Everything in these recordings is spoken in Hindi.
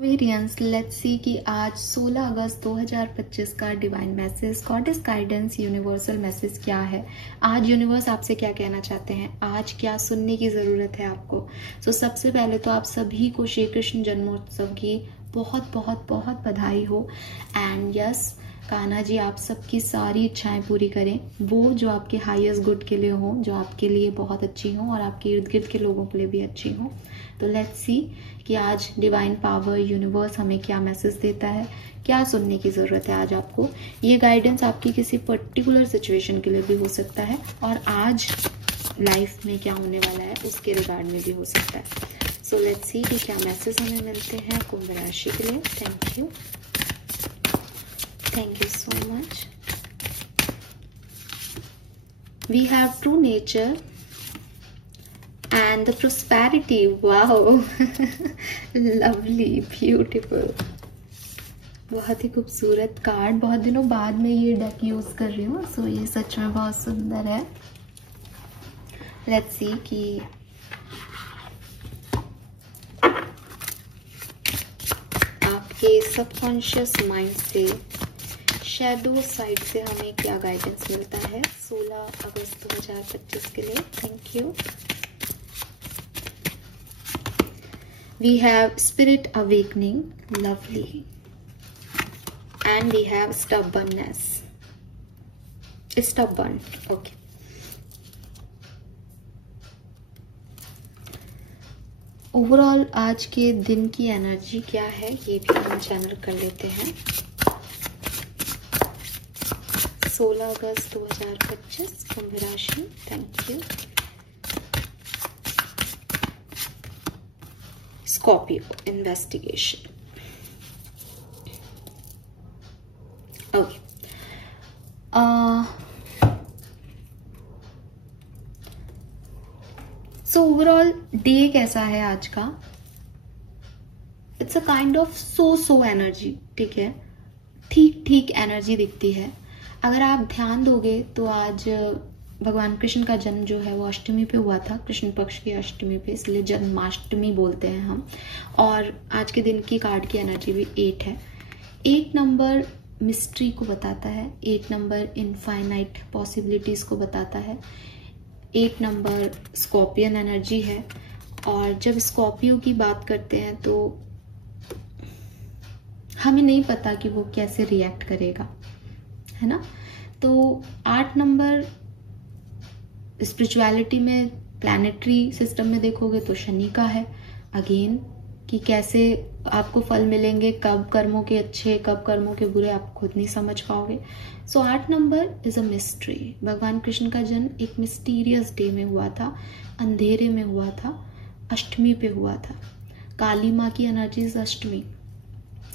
वेरियंस लेट्स सी कि आज 16 अगस्त 2025 का divine message, goddess guidance, universal message क्या है। आज यूनिवर्स आपसे क्या कहना चाहते हैं, आज क्या सुनने की ज़रूरत है आपको। सबसे पहले तो आप सभी को श्री कृष्ण जन्मोत्सव की बहुत बहुत बहुत बधाई हो। एंड यस, कान्हा जी आप सबकी सारी इच्छाएं पूरी करें, वो जो आपके हाईएस्ट गुड के लिए हो, जो आपके लिए बहुत अच्छी हो और आपके इर्द गिर्द के लोगों के लिए भी अच्छी हो। तो लेट्स सी कि आज डिवाइन पावर यूनिवर्स हमें क्या मैसेज देता है, क्या सुनने की ज़रूरत है आज आपको। ये गाइडेंस आपकी किसी पर्टिकुलर सिचुएशन के लिए भी हो सकता है और आज लाइफ में क्या होने वाला है उसके रिगार्ड में भी हो सकता है। सो लेट्स सी कि क्या मैसेज हमें मिलते हैं कुंभ राशि के लिए। Thank you so much. We have true nature and the prosperity. wow lovely, beautiful, बहुत ही खूबसूरत कार्ड। बहुत दिनों बाद में ये डेक यूज कर रही हूँ, सो ये सच में बहुत सुंदर है। लेट्स सी कि आपके सबकॉन्शियस माइंड से, शैडो साइड से हमें क्या गाइडेंस मिलता है 16 अगस्त 2025 के लिए। Thank you. We have spirit awakening, lovely, and we have stubbornness. Stubborn, okay. Overall आज के दिन की एनर्जी क्या है ये भी हम चैनल कर लेते हैं। 16 अगस्त 2025 कुंभ राशि। Thank you. Scorpio, investigation. Okay. So overall day कैसा है आज का। It's a kind of so energy, ठीक है, ठीक ठीक एनर्जी दिखती है। अगर आप ध्यान दोगे तो आज भगवान कृष्ण का जन्म जो है वो अष्टमी पे हुआ था, कृष्ण पक्ष की अष्टमी पे, इसलिए जन्माष्टमी बोलते हैं हम। और आज के दिन की कार्ड की एनर्जी भी 8 है। 8 नंबर मिस्ट्री को बताता है, 8 नंबर इनफाइनाइट पॉसिबिलिटीज को बताता है। 8 नंबर स्कॉर्पियन एनर्जी है और जब स्कॉर्पियो की बात करते हैं तो हमें नहीं पता कि वो कैसे रिएक्ट करेगा, है ना। तो 8 नंबर स्पिरिचुअलिटी में, प्लैनेटरी सिस्टम में देखोगे तो शनि का है अगेन, कि कैसे आपको फल मिलेंगे, कब कर्मों के अच्छे कब कर्मों के बुरे आप खुद नहीं समझ पाओगे। 8 नंबर इज अ मिस्ट्री। भगवान कृष्ण का जन्म एक मिस्टीरियस डे में हुआ था, अंधेरे में हुआ था, अष्टमी पे हुआ था। काली माँ की एनर्जीज अष्टमी,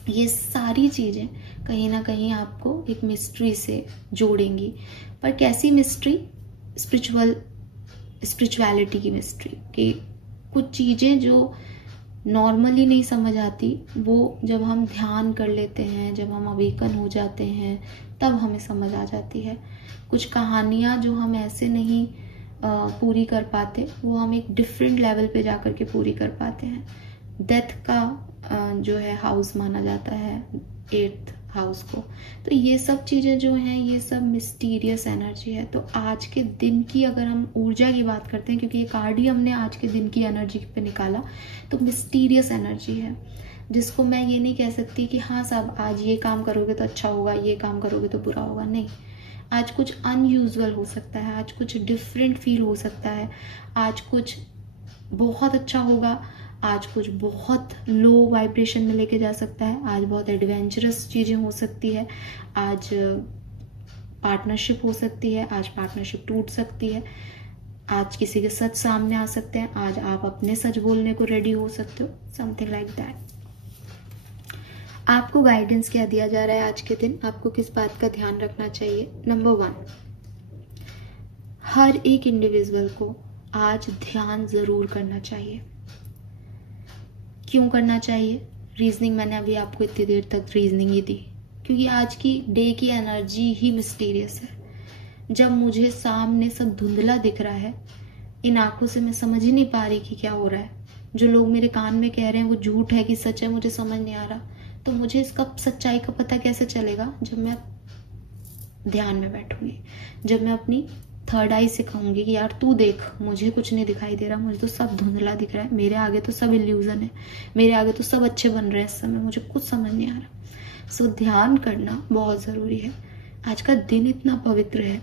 ये सारी चीजें कहीं ना कहीं आपको एक मिस्ट्री से जोड़ेंगी। पर कैसी मिस्ट्री? स्पिरिचुअलिटी की मिस्ट्री, कि कुछ चीजें जो नॉर्मली नहीं समझ आती वो जब हम ध्यान कर लेते हैं, जब हम अवेकन हो जाते हैं तब हमें समझ आ जाती है। कुछ कहानियां जो हम ऐसे नहीं पूरी कर पाते वो हम एक डिफरेंट लेवल पे जाकर के पूरी कर पाते हैं। डेथ का जो है हाउस माना जाता है 8th हाउस को। तो ये सब चीजें जो हैं ये सब मिस्टीरियस एनर्जी है। तो आज के दिन की अगर हम ऊर्जा की बात करते हैं, क्योंकि ये कार्ड ही हमने आज के दिन की एनर्जी पे निकाला, तो मिस्टीरियस एनर्जी है, जिसको मैं ये नहीं कह सकती कि हाँ साहब आज ये काम करोगे तो अच्छा होगा, ये काम करोगे तो बुरा होगा। नहीं, आज कुछ अनयूजुअल हो सकता है, आज कुछ डिफरेंट फील हो सकता है, आज कुछ बहुत अच्छा होगा, आज कुछ बहुत लो वाइब्रेशन में लेके जा सकता है, आज बहुत एडवेंचरस चीजें हो सकती है, आज पार्टनरशिप हो सकती है, आज पार्टनरशिप टूट सकती है, आज किसी के सच सामने आ सकते हैं, आज आप अपने सच बोलने को रेडी हो सकते हो, समथिंग लाइक दैट। आपको गाइडेंस क्या दिया जा रहा है आज के दिन, आपको किस बात का ध्यान रखना चाहिए। नंबर 1, हर एक इंडिविजुअल को आज ध्यान जरूर करना चाहिए। क्यों करना चाहिए? रीजनिंग मैंने अभी आपको इतनी देर तक रीजनिंग ही दी, क्योंकि आज की डे की एनर्जी ही मिस्टीरियस है। जब मुझे सामने सब धुंधला दिख रहा है, इन आंखों से मैं समझ ही नहीं पा रही कि क्या हो रहा है, जो लोग मेरे कान में कह रहे हैं वो झूठ है कि सच है, मुझे समझ नहीं आ रहा। तो मुझे इसका सच्चाई का पता कैसे चलेगा? जब मैं ध्यान में बैठूंगी, जब मैं अपनी थर्ड आई से कहूंगी कि यार तू देख, मुझे कुछ नहीं दिखाई दे रहा, मुझे तो सब धुंधला दिख रहा है, मेरे आगे तो सब इल्यूजन है, मेरे आगे तो सब अच्छे बन रहे हैं इस समय, मुझे कुछ समझ नहीं आ रहा। सो ध्यान करना बहुत जरूरी है। आज का दिन इतना पवित्र है।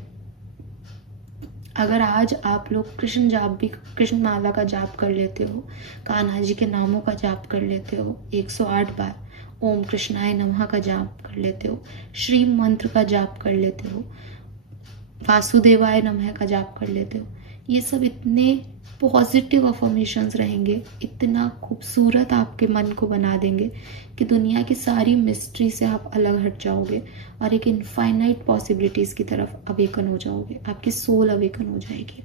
अगर आज आप लोग कृष्ण माला का जाप कर लेते हो, कान्हा जी के नामों का जाप कर लेते हो 108 बार, ओम कृष्णाय नमः का जाप कर लेते हो, श्री मंत्र का जाप कर लेते हो, वासुदेवाय नमः का जाप कर लेते हो, ये सब इतने पॉजिटिव अफर्मेशंस रहेंगे, इतना खूबसूरत आपके मन को बना देंगे कि दुनिया की सारी मिस्ट्री से आप अलग हट जाओगे और एक इनफाइनाइट पॉसिबिलिटीज की तरफ अवेकन हो जाओगे, आपकी सोल अवेकन हो जाएगी।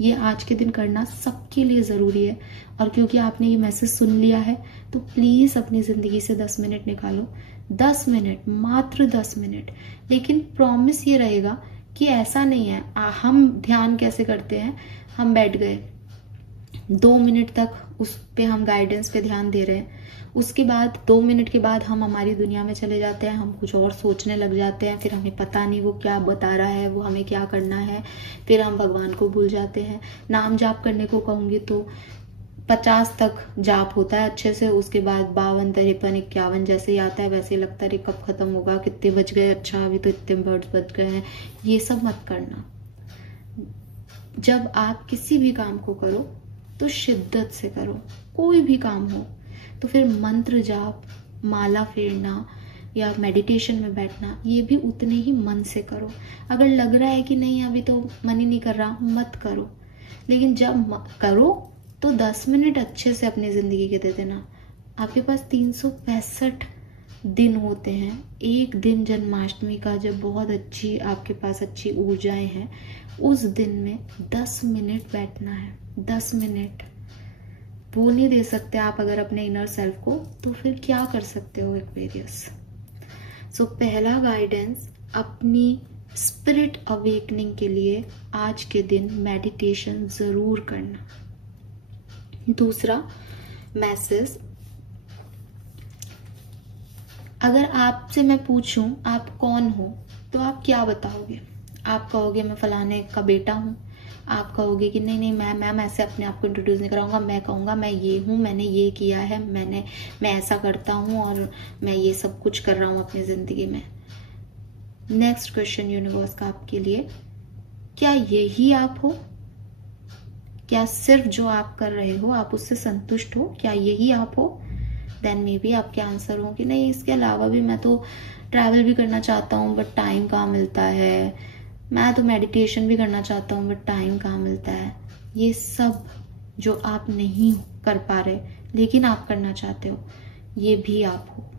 ये आज के दिन करना सबके लिए जरूरी है। और क्योंकि आपने ये मैसेज सुन लिया है तो प्लीज अपनी जिंदगी से 10 मिनट निकालो, 10 मिनट, मात्र 10 मिनट। लेकिन प्रॉमिस ये रहेगा कि ऐसा नहीं है हम ध्यान कैसे करते हैं, हम बैठ गए 2 मिनट तक उस पे हम गाइडेंस पे ध्यान दे रहे हैं, उसके बाद 2 मिनट के बाद हम हमारी दुनिया में चले जाते हैं, हम कुछ और सोचने लग जाते हैं, फिर हमें पता नहीं वो क्या बता रहा है, वो हमें क्या करना है, फिर हम भगवान को भूल जाते हैं। नाम जाप करने को कहूंगी तो 50 तक जाप होता है अच्छे से, उसके बाद 52, 53, 51 जैसे ही आता है वैसे ही लगता है कब खत्म होगा, कितने बज गए, अच्छा अभी तो इतने बर्ड्स बज गए हैं। ये सब मत करना। जब आप किसी भी काम को करो तो शिद्दत से करो, कोई भी काम हो तो फिर मंत्र जाप, माला फेरना या मेडिटेशन में बैठना, ये भी उतने ही मन से करो। अगर लग रहा है कि नहीं अभी तो मन ही नहीं कर रहा, मत करो। लेकिन जब करो तो 10 मिनट अच्छे से अपनी जिंदगी के दे देना। आपके पास 365 दिन होते हैं। एक दिन जन्माष्टमी का जब बहुत अच्छी आपके पास अच्छी ऊर्जाएं हैं, उस दिन में 10 मिनट बैठना है। 10 मिनट वो नहीं दे सकते आप अगर अपने इनर सेल्फ को, तो फिर क्या कर सकते हो एक्वेरियस। सो पहला गाइडेंस, अपनी स्पिरिट अवेकनिंग के लिए आज के दिन मेडिटेशन जरूर करना। दूसरा मैसेज, अगर आपसे मैं पूछूं आप कौन हो तो आप क्या बताओगे? आप कहोगे मैं फलाने का बेटा हूं, आप कहोगे कि नहीं मैं ऐसे अपने आप को इंट्रोड्यूस नहीं कराऊंगा, मैं कहूंगा मैं ये हूं, मैंने ये किया है, मैं ऐसा करता हूं और मैं ये सब कुछ कर रहा हूं अपनी जिंदगी में। नेक्स्ट क्वेश्चन यूनिवर्स का आपके लिए, क्या यही आप हो? क्या सिर्फ जो आप कर रहे हो आप उससे संतुष्ट हो? क्या यही आप हो? देन मे बी आपके आंसर हो कि नहीं, इसके अलावा भी मैं तो ट्रैवल भी करना चाहता हूँ बट टाइम कहाँ मिलता है, मैं तो मेडिटेशन भी करना चाहता हूँ बट टाइम कहाँ मिलता है। ये सब जो आप नहीं कर पा रहे लेकिन आप करना चाहते हो, ये भी आप हो।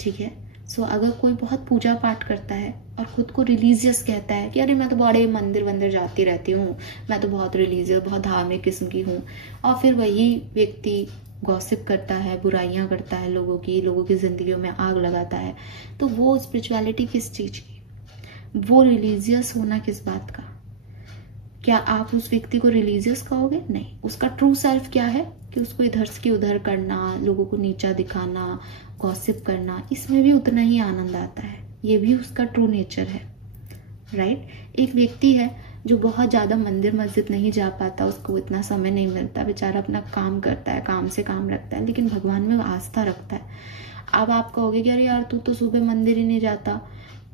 ठीक है। सो अगर कोई बहुत पूजा पाठ करता है और खुद को रिलीजियस कहता है कि अरे मैं तो बड़े मंदिर वंदिर जाती रहती हूँ, मैं तो बहुत रिलीजियस, बहुत धार्मिक किस्म की हूँ, और फिर वही व्यक्ति गॉसिप करता है, बुराइयां करता है लोगों की जिंदगियों में आग लगाता है, तो वो स्पिरिचुअलिटी किस चीज की, वो रिलीजियस होना किस बात का? क्या आप उस व्यक्ति को रिलीजियस कहोगे? नहीं। उसका ट्रू सेल्फ क्या है कि उसको इधर से उधर करना, लोगों को नीचा दिखाना, गॉसिप करना, इसमें भी उतना ही आनंद आता है, ये भी उसका ट्रू नेचर है। राइट। एक व्यक्ति है जो बहुत ज्यादा मंदिर मस्जिद नहीं जा पाता, उसको इतना समय नहीं मिलता, बेचारा अपना काम करता है, काम से काम रखता है, लेकिन भगवान में आस्था रखता है। अब आप कहोगे कि अरे यार तू तो सुबह मंदिर ही नहीं जाता,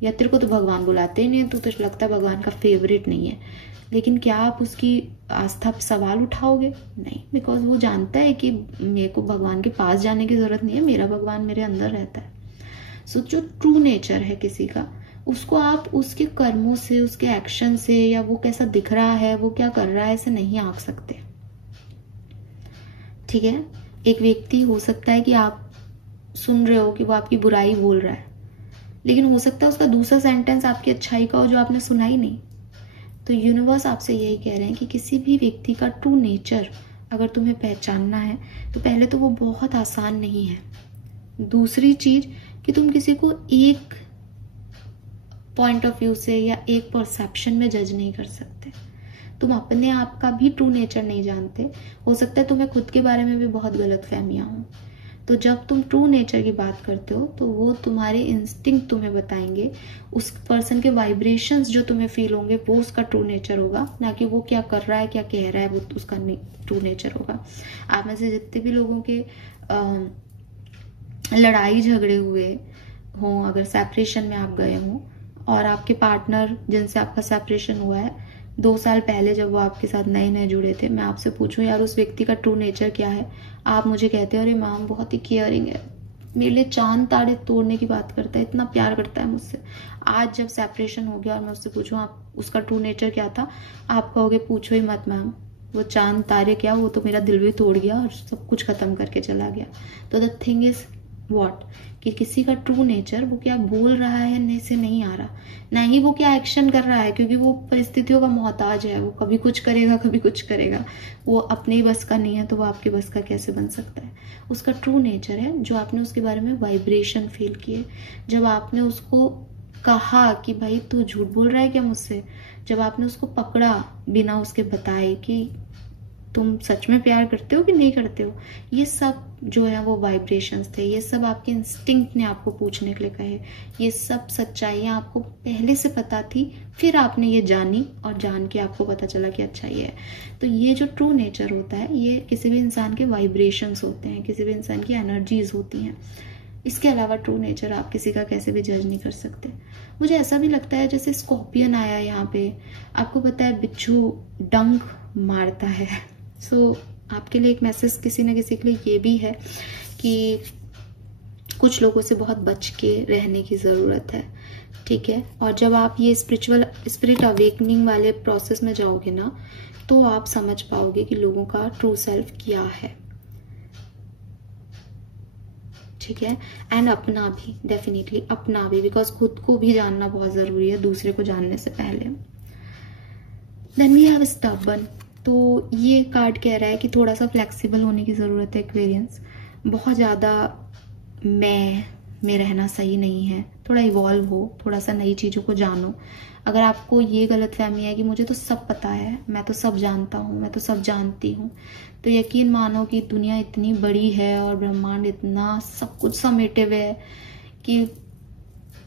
या तेरे को तो भगवान बुलाते ही नहीं, तू तो लगता है भगवान का फेवरेट नहीं है। लेकिन क्या आप उसकी आस्था पर सवाल उठाओगे? नहीं, बिकॉज वो जानता है कि मेरे को भगवान के पास जाने की जरूरत नहीं है, मेरा भगवान मेरे अंदर रहता है। सो जो ट्रू नेचर है किसी का, उसको आप उसके कर्मों से, उसके एक्शन से, या वो कैसा दिख रहा है, वो क्या कर रहा है, ऐसे नहीं आंक सकते। ठीक है। एक व्यक्ति हो सकता है कि आप सुन रहे हो कि वो आपकी बुराई बोल रहा है, लेकिन हो सकता है उसका दूसरा सेंटेंस आपकी अच्छाई का हो जो आपने सुना ही नहीं। तो यूनिवर्स आपसे यही कह रहे हैं कि किसी भी व्यक्ति का ट्रू नेचर अगर तुम्हें पहचानना है तो पहले तो वो बहुत आसान नहीं है। दूसरी चीज कि तुम किसी को एक पॉइंट ऑफ व्यू से या एक परसेप्शन में जज नहीं कर सकते। तुम अपने आप का भी ट्रू नेचर नहीं जानते। हो सकता है तुम्हें खुद के बारे में भी बहुत गलतफहमियां हों। तो जब तुम ट्रू नेचर की बात करते हो तो वो तुम्हारे इंस्टिंक्ट तुम्हें बताएंगे, उस पर्सन के वाइब्रेशंस जो तुम्हें फील होंगे वो उसका ट्रू नेचर होगा, ना कि वो क्या कर रहा है क्या कह रहा है वो उसका ट्रू नेचर होगा। आप में से जितने भी लोगों के लड़ाई झगड़े हुए हों, अगर सेपरेशन में आप गए हों और आपके पार्टनर जिनसे आपका सेपरेशन हुआ है 2 साल पहले जब वो आपके साथ नए नए जुड़े थे, मैं आपसे पूछूं यार उस व्यक्ति का ट्रू नेचर क्या है, आप मुझे कहते हो अरे मैम बहुत ही केयरिंग है, मेरे लिए चांद तारे तोड़ने की बात करता है, इतना प्यार करता है मुझसे। आज जब सेपरेशन हो गया और मैं उससे पूछूं आप उसका ट्रू नेचर क्या था, आप कहोगे पूछो ही मत मैम, वो चांद तारे क्या, वो तो मेरा दिल भी तोड़ गया और सब कुछ खत्म करके चला गया। तो द थिंग इज व्हाट, कि किसी का ट्रू नेचर वो क्या बोल रहा है से नहीं आ रहा, ना ही वो क्या एक्शन कर रहा है, क्योंकि वो परिस्थितियों का मोहताज है, वो कभी कुछ करेगा कभी कुछ करेगा, वो अपने ही बस का नहीं है तो वो आपके बस का कैसे बन सकता है। उसका ट्रू नेचर है जो आपने उसके बारे में वाइब्रेशन फील किए, जब आपने उसको कहा कि भाई तू झूठ बोल रहा है क्या मुझसे, जब आपने उसको पकड़ा बिना उसके बताए कि तुम सच में प्यार करते हो कि नहीं करते हो, ये सब जो है वो वाइब्रेशंस थे, ये सब आपके इंस्टिंक्ट ने आपको पूछने के लिए कहे, ये सब सच्चाइयाँ आपको पहले से पता थी, फिर आपने ये जानी और जान के आपको पता चला कि अच्छा ये है। तो ये जो ट्रू नेचर होता है ये किसी भी इंसान के वाइब्रेशंस होते हैं, किसी भी इंसान की एनर्जीज होती हैं। इसके अलावा ट्रू नेचर आप किसी का कैसे भी जज नहीं कर सकते। मुझे ऐसा भी लगता है जैसे स्कॉर्पियन आया यहाँ पे, आपको पता है बिच्छू डंक मारता है। सो आपके लिए एक मैसेज किसी न किसी के लिए ये भी है कि कुछ लोगों से बहुत बच के रहने की ज़रूरत है, ठीक है। और जब आप ये स्पिरिट अवेकनिंग वाले प्रोसेस में जाओगे ना तो आप समझ पाओगे कि लोगों का ट्रू सेल्फ क्या है, ठीक है। एंड अपना भी, डेफिनेटली अपना भी, बिकॉज खुद को भी जानना बहुत ज़रूरी है दूसरे को जानने से पहले। Then we have stubborn. तो ये कार्ड कह रहा है कि थोड़ा सा फ्लेक्सिबल होने की ज़रूरत है एक्वेरियंस, बहुत ज़्यादा मैं में रहना सही नहीं है, थोड़ा इवॉल्व हो, थोड़ा सा नई चीज़ों को जानो। अगर आपको ये गलतफहमी है कि मुझे तो सब पता है, मैं तो सब जानता हूँ, मैं तो सब जानती हूँ, तो यकीन मानो कि दुनिया इतनी बड़ी है और ब्रह्मांड इतना सब कुछ समेटे हुए है कि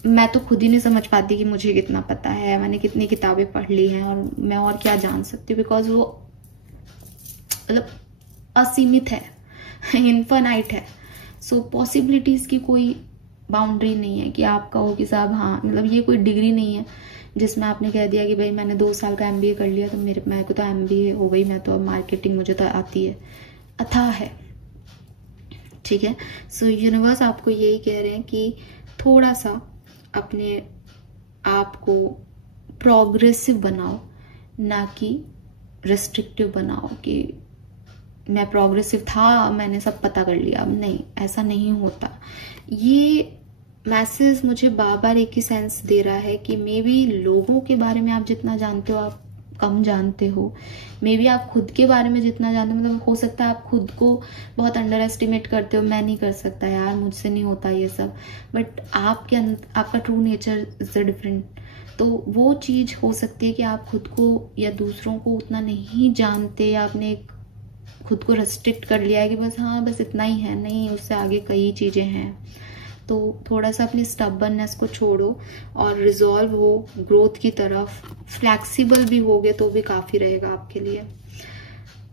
मैं तो खुद ही नहीं समझ पाती कि मुझे कितना पता है, मैंने कितनी किताबें पढ़ ली हैं और मैं और क्या जान सकती हूँ, बिकॉज वो मतलब असीमित है, इनफाइनाइट है। सो पॉसिबिलिटीज की कोई बाउंड्री नहीं है कि आप कहो कि साहब हाँ, मतलब ये कोई डिग्री नहीं है जिसमें आपने कह दिया कि भाई मैंने 2 साल का MBA कर लिया तो मेरे को तो MBA हो गई, मैं तो अब मार्केटिंग मुझे तो आती है। अथाह है, ठीक है। सो यूनिवर्स आपको यही कह रहे हैं कि थोड़ा सा अपने आप को प्रोग्रेसिव बनाओ, ना कि रेस्ट्रिक्टिव बनाओ कि मैं प्रोग्रेसिव था मैंने सब पता कर लिया। नहीं, ऐसा नहीं होता। ये मैसेज मुझे बार बार एक ही सेंस दे रहा है कि मे बी लोगों के बारे में आप जितना जानते हो आप कम जानते हो, मे बी आप खुद के बारे में जितना जानते हो, मतलब हो सकता है आप खुद को बहुत अंडर एस्टिमेट करते हो, मैं नहीं कर सकता यार, मुझसे नहीं होता ये सब, बट आपके आपका ट्रू नेचर इज डिफरेंट। तो वो चीज हो सकती है कि आप खुद को या दूसरों को उतना नहीं जानते, या आपने खुद को रेस्ट्रिक्ट कर लिया है कि बस हाँ बस इतना ही है, नहीं उससे आगे कई चीजें हैं। तो थोड़ा सा अपनी स्टबर्ननेस को छोड़ो और रिजॉल्व हो ग्रोथ की तरफ। फ्लैक्सिबल भी होगे तो भी काफी रहेगा आपके लिए।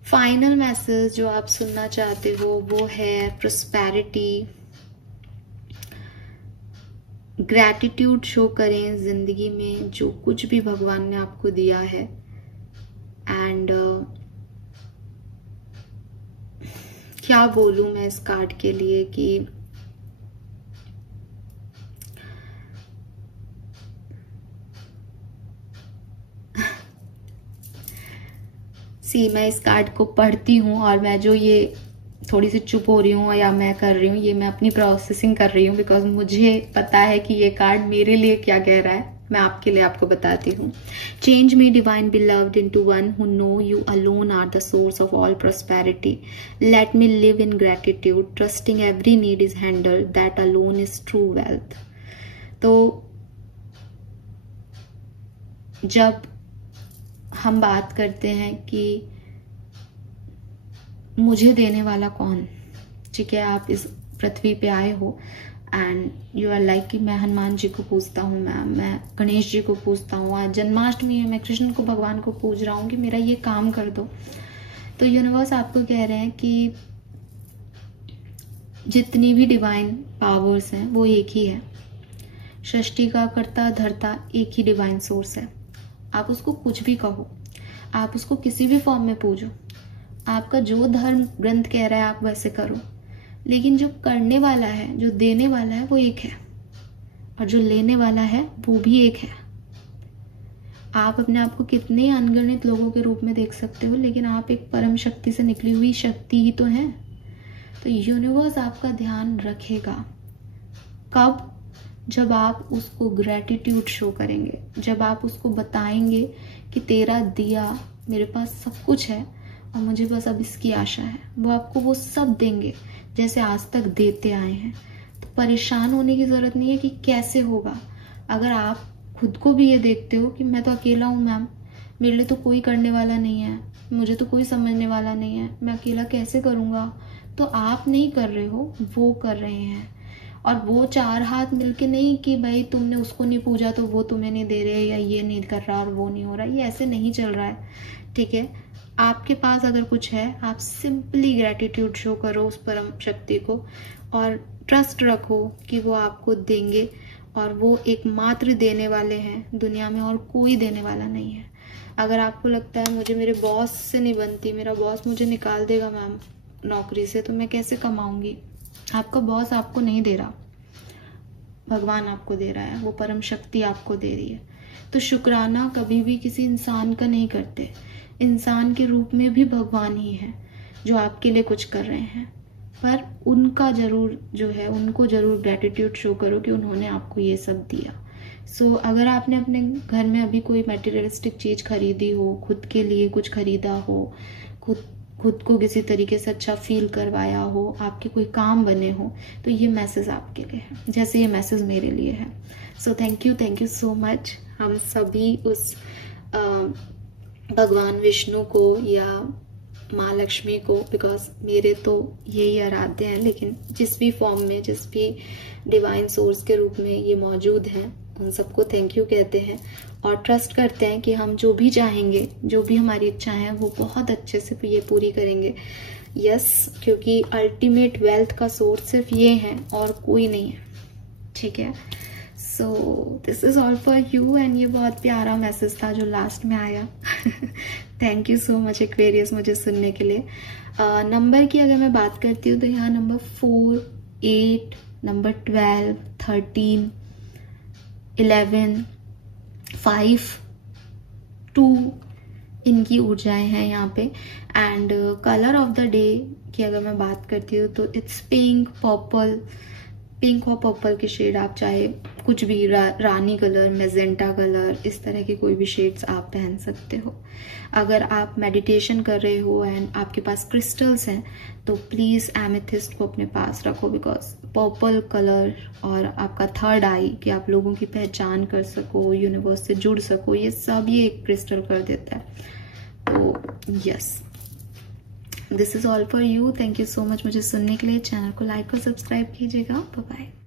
फाइनल मैसेज जो आप सुनना चाहते हो वो है प्रोस्पेरिटी। ग्रैटिट्यूड शो करें जिंदगी में जो कुछ भी भगवान ने आपको दिया है। एंड क्या बोलूं मैं इस कार्ड के लिए कि मैं इस कार्ड को पढ़ती हूँ और मैं जो ये थोड़ी सी चुप हो रही हूँ या मैं कर रही हूँ, ये मैं अपनी प्रोसेसिंग कर रही हूँ, बिकॉज मुझे पता है कि ये कार्ड मेरे लिए क्या कह रहा है। मैं आपके लिए आपको बताती हूँ। Change me divine beloved into one who know you alone are the source of all prosperity. Let me live in gratitude trusting every need is handled, that alone is true wealth. तो जब हम बात करते हैं कि मुझे देने वाला कौन, ठीक है, आप इस पृथ्वी पे आए हो एंड यू आर लाइक कि मैं हनुमान जी को पूजता हूँ, मैं गणेश जी को पूजता हूँ, आज जन्माष्टमी है, मैं कृष्ण को, भगवान को पूज रहा हूँ कि मेरा ये काम कर दो। तो यूनिवर्स आपको कह रहे हैं कि जितनी भी डिवाइन पावर्स हैं वो एक ही है। सृष्टि का कर्ता धर्ता एक ही डिवाइन सोर्स है। आप उसको कुछ भी कहो, आप उसको किसी भी फॉर्म में पूजो, आपका जो धर्म ग्रंथ कह रहा है आप वैसे करो, लेकिन जो करने वाला है, जो देने वाला है वो एक है, और जो लेने वाला है वो भी एक है। आप अपने आप को कितने अनगिनत लोगों के रूप में देख सकते हो, लेकिन आप एक परम शक्ति से निकली हुई शक्ति ही तो है। तो यूनिवर्स आपका ध्यान रखेगा कब? जब आप उसको ग्रेटिट्यूड शो करेंगे, जब आप उसको बताएंगे कि तेरा दिया, मेरे पास सब कुछ है और मुझे बस अब इसकी आशा है। वो आपको वो सब देंगे जैसे आज तक देते आए हैं। तो परेशान होने की जरूरत नहीं है कि कैसे होगा। अगर आप खुद को भी ये देखते हो कि मैं तो अकेला हूँ मैम, मेरे लिए तो कोई करने वाला नहीं है, मुझे तो कोई समझने वाला नहीं है, मैं अकेला कैसे करूँगा, तो आप नहीं कर रहे हो, वो कर रहे हैं। और वो चार हाथ मिलके नहीं कि भाई तुमने उसको नहीं पूजा तो वो तुम्हें नहीं दे रहे, या ये नहीं कर रहा और वो नहीं हो रहा, ये ऐसे नहीं चल रहा है, ठीक है। आपके पास अगर कुछ है, आप सिंपली ग्रेटिट्यूड शो करो उस परम शक्ति को, और ट्रस्ट रखो कि वो आपको देंगे, और वो एकमात्र देने वाले हैं दुनिया में, और कोई देने वाला नहीं है। अगर आपको लगता है मुझे मेरे बॉस से नहीं बनती, मेरा बॉस मुझे निकाल देगा मैम नौकरी से, तो मैं कैसे कमाऊंगी, आपका बॉस आपको नहीं दे रहा, भगवान आपको दे रहा है, वो परम शक्ति आपको दे रही है। तो शुक्राना कभी भी किसी इंसान का नहीं करते। इंसान के रूप में भी भगवान ही है जो आपके लिए कुछ कर रहे हैं, पर उनका जरूर जो है, उनको जरूर ग्रेटिट्यूड शो करो कि उन्होंने आपको ये सब दिया। सो अगर आपने अपने घर में अभी कोई मटेरियलिस्टिक चीज खरीदी हो, खुद के लिए कुछ खरीदा हो, खुद को किसी तरीके से अच्छा फील करवाया हो, आपके कोई काम बने हो, तो ये मैसेज आपके लिए है, जैसे ये मैसेज मेरे लिए है। So thank you so much. हम सभी उस भगवान विष्णु को या माँ लक्ष्मी को, बिकॉज मेरे तो यही आराध्य हैं, लेकिन जिस भी फॉर्म में, जिस भी डिवाइन सोर्स के रूप में ये मौजूद हैं, उन सबको थैंक यू कहते हैं, और ट्रस्ट करते हैं कि हम जो भी चाहेंगे, जो भी हमारी इच्छाएं हैं, वो बहुत अच्छे से ये पूरी करेंगे। यस, क्योंकि अल्टीमेट वेल्थ का सोर्स सिर्फ ये है और कोई नहीं है, ठीक है। So this is all for you, and ये बहुत प्यारा मैसेज था जो लास्ट में आया। Thank you so much Aquarius मुझे सुनने के लिए। नंबर की अगर मैं बात करती हूँ तो यहाँ नंबर 4, 8, नंबर 12, 13, 11, 5, 2 इनकी ऊर्जाएं हैं यहाँ पे। And colour of the day की अगर मैं बात करती हूँ तो इट्स पिंक, पर्पल, पिंक और पर्पल के शेड, आप चाहे कुछ भी रानी कलर, मेजेंटा कलर, इस तरह के कोई भी शेड्स आप पहन सकते हो। अगर आप मेडिटेशन कर रहे हो एंड आपके पास क्रिस्टल्स हैं तो प्लीज एमेथिस्ट को अपने पास रखो, बिकॉज पर्पल कलर और आपका थर्ड आई, कि आप लोगों की पहचान कर सको, यूनिवर्स से जुड़ सको, ये सब ये एक क्रिस्टल कर देता है। तो yes, this is all for you. Thank you so much मुझे सुनने के लिए। चैनल को लाइक और सब्सक्राइब कीजिएगा। Bye bye.